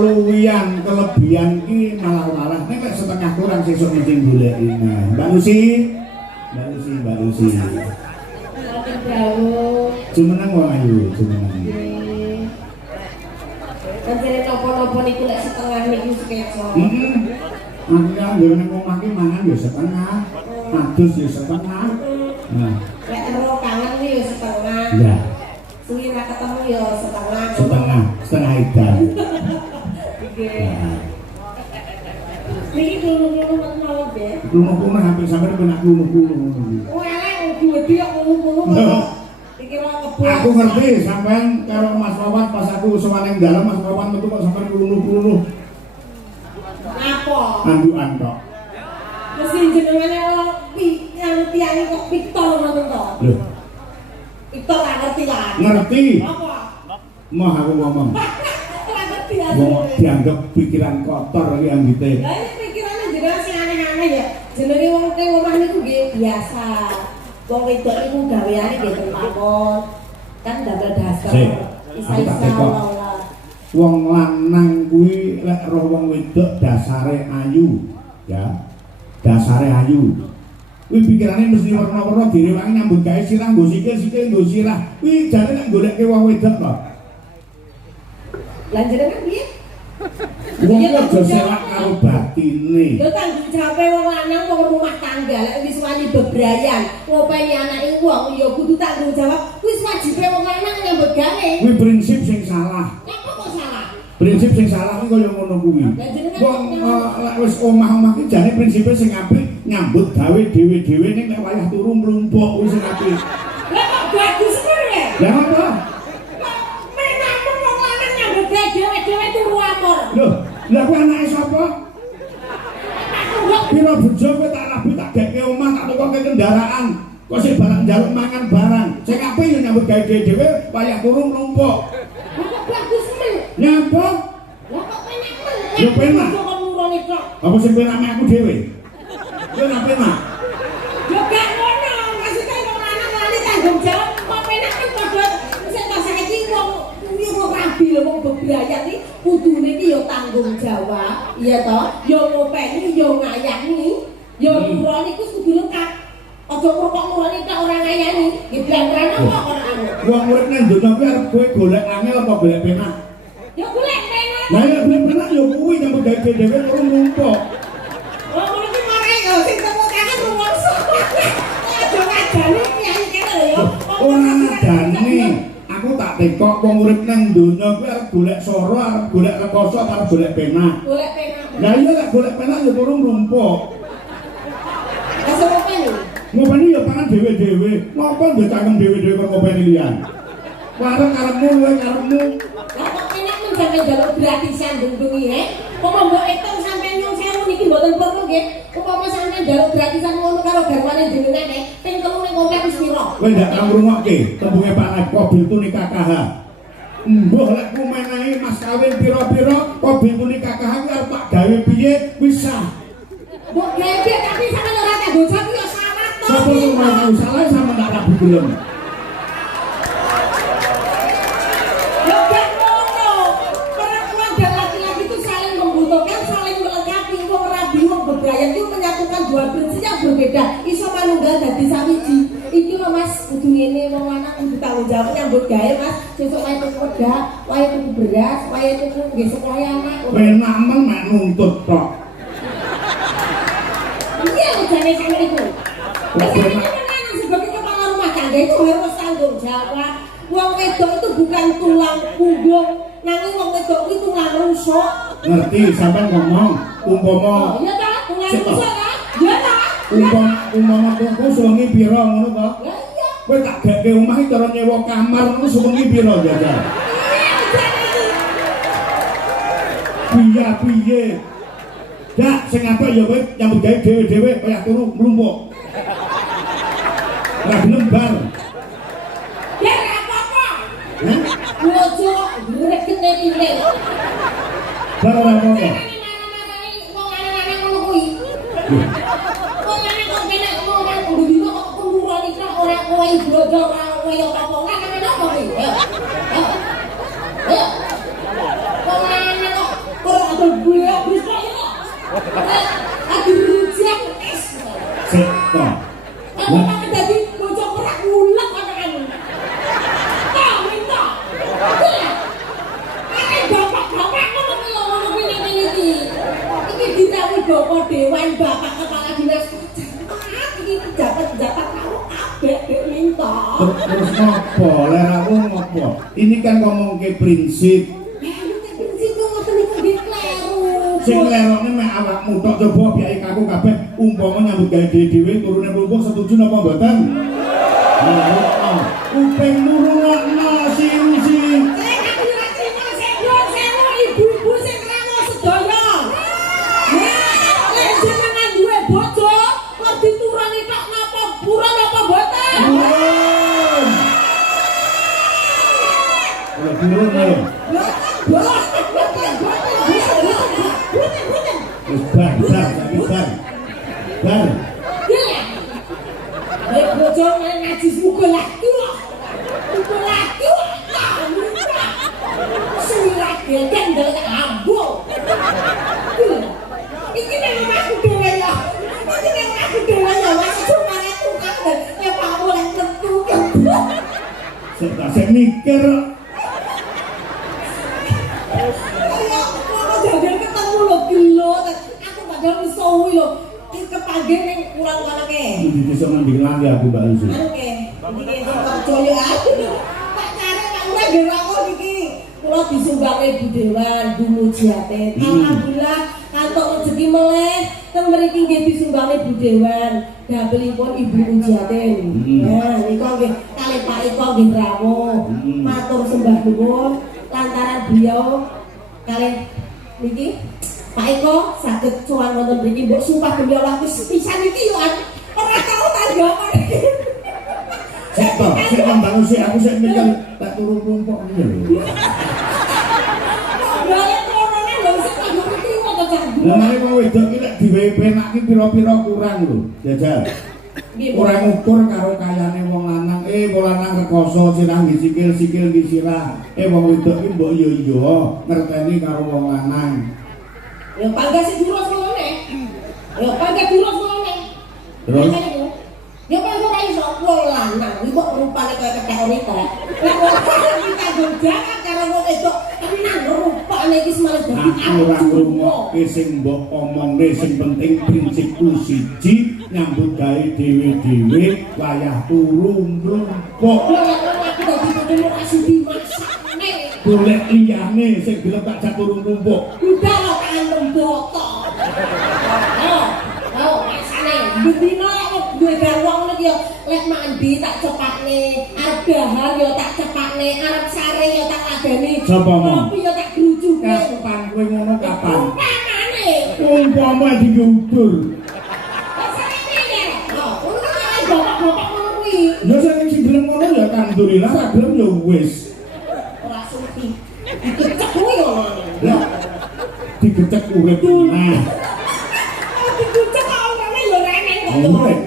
luwian kelebihan ki malah nek setengah kurang sesuk mesti goleki. Mbak Lucy. Jumeneng wae ayu, jumeneng. Kancane napa-napa niku lek setengah niku sekeco. Aku ya nggo nang omah ki mangan ya setengah, adus ya setengah. Nah, lek ero kangen ya setengah. Iya. Suwi ra ketemu ya setengah. Setengah edan. Nggih. Niki dulu mau deh. Kulo hampir sampe kena kulo. Oh, elek wedi kok kulo. Aku ngerti sampean karo Mas Wawan pas aku sowan ning dalem Mas Wawan metu kok sampean kulunu-kulunu. Apa? Andukan tok. Mesti jenengane yang tiang kok Victor ngono to. Lho. Victor ra ngerti lah. Ngerti. Apa? Mah aku ngomong. Ra ngerti ya. Wong dianggap pikiran kotor iki anggite. Lah ini pikirane jenenge sing aneh-aneh ya. Jenenge wong teng omah niku nggih biasa. Wong wedok iku gaweane nggih teng pamon. Kan damel dasar. Isa-isa lah. Wong lanang kuwi lek roh wong wedok dasare ayu, ya. Dasare ayu. Kuwi pikirane mesti werna-werna direwangi nyambut gawe sirah nggo sikil nggo sirah. Kuwi jane nek goleke wong wedok kok. Lah jenengan piye? Wong aja selak karo batine. Lho tanggung jawabe wong lanang wong rumah tangga lek wis wani bebrayan, ngopeni anake wong ya kudu tanggung jawab. Wis wajibe wong lanang nyambut gawe. Kuwi prinsip sing salah. Apa kok salah? Prinsip sing salah kuwi kaya ngono kuwi. Wong lek wis omah-omah ki jane prinsipe sing apik nyambut gawe dhewe-dhewe ning nek wayah turu mlumpuk kuwi sing apik. Lah kok bagus kene? Lah apa? Menawa wong lanang nyambut gawe dhewe-dhewe turu amor. Lho, lah kuwi anake sapa? Piro bojo kowe tak rabi tak gekke omah tak tukoke kendaraan. Kok sing barang njaluk mangan barang. Sing apik yo nyambut gawe dhewe wayah turu mlumpuk. Kok bagus men? Nyapa? Lah kok penak men? Yo penak. Kok nuruni kok. Apa sing penak aku dhewe? Yo nek penak. Yo gak ngono, maksudnya wong lanang lali tanggung jawab kok penak men padha sing pas saiki wong wong rabi lho wong bebrayan iki kudune iki yo tanggung jawab, iya toh? Yo ngopeni, yo ngayangi, yo nuruni ku kudu lengkap. Aja kok nuruni tak ora ngayani, nggih blangrana kok ora anu. Wong urip nang donya kuwi arep kowe golek angel apa golek penak? Yo golek penak. Lah ya golek penak yo kuwi nyambut gawe dhewe turu mlumpuk. Oh, ngono ki mare yo sing temu kangen rumangsa. Aja ngajani kiai kene lho yo. Ora ngajani. Aku tak tekok wong urip nang donya kuwi arep golek soro, arep golek rekoso, arep golek penak. Golek penak. Lah iya lek golek penak yo turu mlumpuk. Lah sapa ngene? Ngopeni ya pangan dhewe-dhewe. Ngopo ndek cangkem dhewe-dhewe kok ngopeni liyan. Wareng karepmu luwe karepmu. Lah kok enak men sampe njaluk gratisan bengi he. Kok mbok etung sampe nyung sewu niki mboten perlu nggih. Upama sampe njaluk gratisan ngono karo garwane jenengan he, ping telu ning komplek wis piro? Kowe ndak tau ngrungokke tembunge Pak Nabil tu nikah KH. Mbah lek ku menehi mas kawin pira-pira kok bintu nikah KH kuwi arep tak gawe piye wis sah. Mbok gawe tapi sampe ora tak bocah ku yo salah to. Sopo sing mau salah sama tak rabi gelem. Yo gak ngono. Perempuan dan laki-laki itu saling membutuhkan, saling melengkapi. Wong rabi wong bebrayan itu menyatukan dua prinsip yang berbeda. Iso manunggal dadi sawiji. Iki lho Mas, kudu ngene wong lanang kudu tanggung jawab nyambut gawe Mas. Sesuk wae tuku wedak, wae tuku beras, wae tuku nggih sekolah anak. Penak men mek nuntut tok. Iya jane sampe iku. Sebagai kepala rumah tangga itu harus tanggung jawab. Wong wedok itu bukan tulang punggung, nanging wong wedok itu tulang rusuk. Ngerti sampean ngomong umpama. Iya ta, tulang rusuk ta? Iya ta? Umpama kowe suwengi pira ngono to? Ya iya. Kowe tak geke omah iki cara nyewa kamar ngono suwengi pira jajal? Iya jane iki. Piye? Dak sing apa ya kowe nyambut gawe dhewe-dhewe kaya turu mlumpuk. Ora gelem bar. Ya ora apa-apa. Bojo ngrek kene iki. Bar ora apa-apa. Wong lanang ngono kuwi. Wong lanang kok penak ngomong kudu dino kok kumpulan iki ora kowe blojo ora koyo apa ora kan apa kuwi. Wong lanang kok Lagi rujak es. Sik to. Aku tak dadi bocah perak ulek ana anu. Tak minta. Ae bapak-bapak ngono kuwi nek iki. Iki ditawi bapak dewan bapak kepala dinas. Iki jabat-jabat karo kabeh minta. Terus ngopo? Leramu ngopo? Ini kan ngomong ke prinsip. Sing lerone mek awakmu tok coba biayi kaku kabeh umpama nyambut gawe dhewe turune mlumpuk setuju napa mboten? Upeng nurunokno sirusi. Aku ora trimo sewu ibu-ibu sing krana sedaya. Lek jenengan duwe bojo, kok diturani tok napa buron apa mboten? Buron lho. Bos, Bar. Lek bojo ngaji muga lagi. Muga lagi. Surat geden ndek ambo. Iki nek aku dhewe ya. Iki nek aku dhewe ya wis cuma tukang nek Pak oleh tentu. Sik mikir. Jajan ketemu lho gila. Aku padahal wis suwi lho. Iki kepanggen ning kurang kanake. Iki bisa ngendikane aku Mbak Lucy. Oke. Iki kerja ya aku. Tak cari tak ora gerakon iki. Kula disumbangi Bu Dewan, Bu Mujiatin. Alhamdulillah kantuk rezeki meleh teng mriki nggih disumbangi Bu Dewan. Dapelipun Ibu Mujiatin. Nah, niku nggih kalih Pak Eko nggih rawuh. Matur sembah nuwun lantaran beliau kalih niki Pak Eko saged sowan wonten mriki mbok sumpah demi Allah pisan iki yo ora tau tanggapan iki. Sik to, sik nambang sik aku sik mikir tak turun rumpuk iki lho. Balik korone lho sik tanggapan iki kok cah. Lah mari wong wedok iki lek diwepenak iki pira-pira kurang lho. Jajal. Ora ngukur karo kayane wong lanang. Wong lanang rekoso sirah nggih sikil nggih sirah. Wong wedok iki mbok yo yo ngerteni karo wong lanang. Ya pangga sing durus ngene. Ya pangga durus ngene. Terus ya pangga ora iso wong lanang iki kok rupane kaya kethek wanita. Lah kok kita gojangan karo wong wedok tenan rupane iki semalah dadi aku ora ngrungokke sing mbok omongne sing penting prinsipku siji nyambut gawe dhewe-dhewe wayah turu mlumpuk. Aku dadi ketemu asudi masakne. Golek liyane sing gelem tak jak turu mlumpuk. Udah lo kanem boto. Oh, masane bendina duwe garwang ngono ki yo lek mandi tak cepakne, arep dahar yo tak cepakne, arep sare yo tak ladeni. Sapa mong? Kopi yo tak grujuke. Kapan kowe ngono kapan? Umpamane. Umpama diudur. Bapak-bapak ngono kuwi. Ya sing gelem ngono ya alhamdulillah, ra gelem ya wis. Ora suci. Dicek kuwi ngono. Lah digecek urip. Nah, Dicek awake yo rene kok. urip.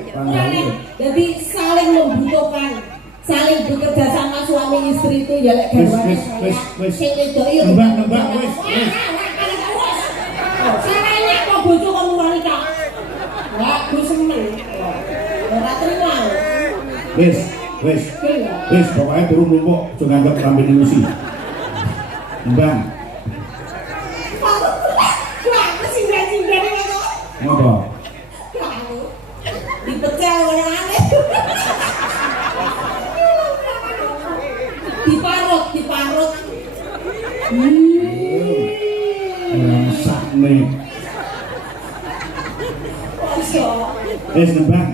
Jadi saling membutuhkan, saling bekerja sama suami istri itu ya lek garwane saya. Sing wedok yo. Nembak wis. Sarane kok bojo kok wanita. Wah, Gus semen. Ora trimo. Wis, pokoknya turun mlumpuk aja nganggep rambine Lucy. Mbang, Wah, kesinggah-singgahne kok. ngopo? Dipecel ora aneh. Diparut. Sakne. Iso. Wis nembang.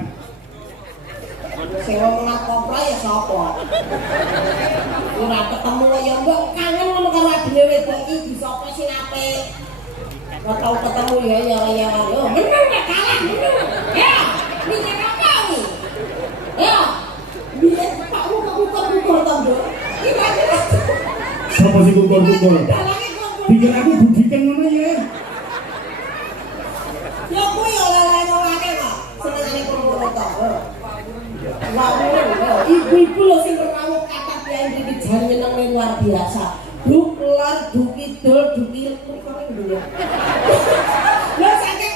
Sing ngomong kopra ya sapa? Ora ketemu ya mbok kangen ngono karo adine wedok iki sapa sing apik. Ora tau ketemu ya yo meneng nek kalah meneng. Ya, mikir apa iki? Ya. Biyen pakmu kukur-kukur to, Nduk. Iki Sapa sing kukur-kukur? Pikir aku budikan ngono ya. ya kuwi oleh-oleh wong akeh kok. Senengane kukur to. Wah, ibu-ibu lho sing rawuh kathah yang iki jan nyenenge luar biasa. Duk lar, duk kidul, duk kiri, kok ngene ya. Lah saking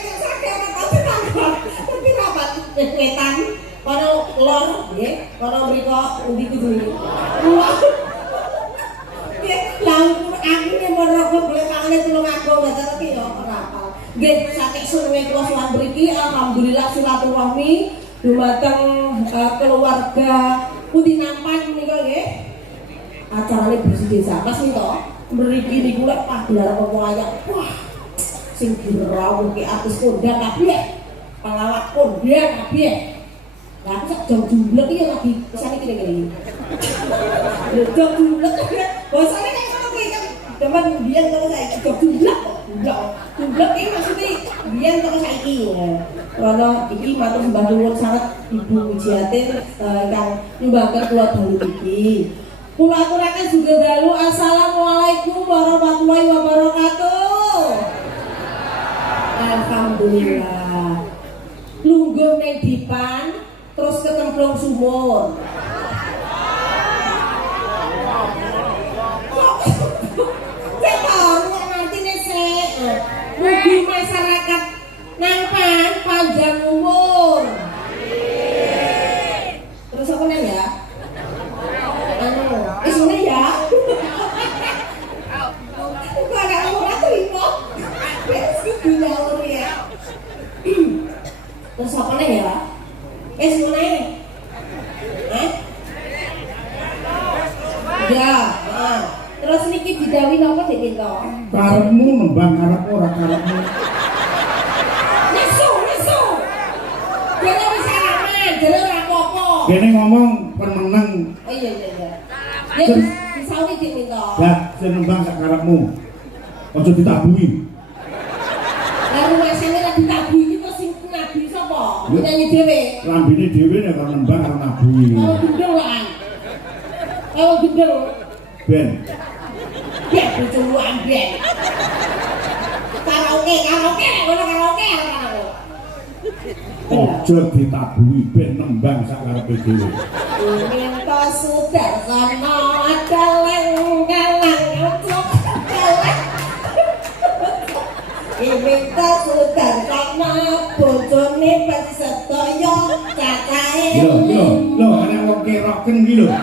Kono mriko undi kudu. Wah. Lah aku nek merokok boleh kali tulung aku mboten iki ya ora apa. Nggih saking suwe kula sowan mriki alhamdulillah silaturahmi dumateng keluarga Pundi Nampan menika nggih. Acarane bersih desa. Mas to mriki niku lek pagelaran apa ayak. Wah. Sing dirawuhke artis kondang kabeh. Pelawak kondang kabeh. Lah aku sak jam jumlek iki lagi kesane kene-kene. Lho jam jumlek bahasane kayak ngono kuwi kan. Zaman biyen kok saiki jam jumlek kok. Jumlek iki maksudnya biyen kok saiki. Ono iki matur sembah nuwun sanget Ibu Wijiatin kang nyumbangkan kula dalu iki. Kula aturaken juga dalu assalamualaikum warahmatullahi wabarakatuh. Alhamdulillah. Lungguh ning dipan terus kecemplung sumur. Mugi masyarakat Nampan panjang umur. Terus apa nih ya? Isune ya. Kok agak ora terima. Wis dilaur ya. Terus apa nih ya? Isune. Ya. Terus niki didawi napa Dik Pinto? Karepmu nembang karep ora karepmu. Nesu. Dene wis salaman, dene ora apa-apa. Kene ngomong permeneng. Oh iya. Ya disawi Dik Pinto. Lah sing nembang sak karepmu. Aja ditabuhi. Lah rumah sene nek ditabuhi terus sing nabi sapa? Nyanyi dhewe. Lambene dhewe nek karo nembang karo nabuhi. Kalau gendeng lah. Kalau gendeng. Ben. Ya bojomu amben. Karaoke nek ngono karaoke aku. Aja ditabuhi ben nembang sak karepe dhewe. Minta sudarsono galeng-galeng ucuk galeng. Minta sudarsono bojone wis sedaya cacahe. Lho, ana wong keroken iki lho.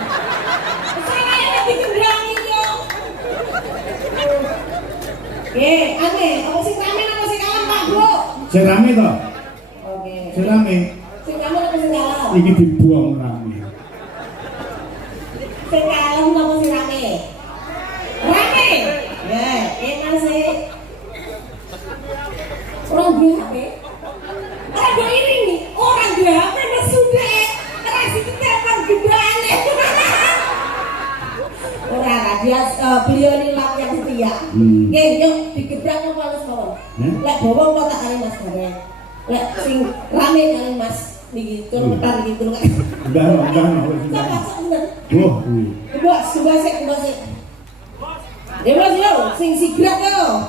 Aneh, apa sing rame apa sing kalem Pak Bro? Sing rame to? Oke. Sing rame. Sing rame apa sing kalem? Iki dibuang rame. Sing kalem apa sing rame? Rame. Ya, enak sih. Orang duwe HP. Orang duwe iring nih. Orang duwe HP nesu deh. Kasih telepon gedane. Orang dia beliau ini lak yang setia. Nggih, yuk digedang apa wis mawon. Lek bawang kok tak kali Mas Garek. Lek sing rame kali Mas niki turun-turun gitu kan. Enggak. Sak bener. Wah, kuwi. Coba sik. Ya Mas yo, sing sigrat yo.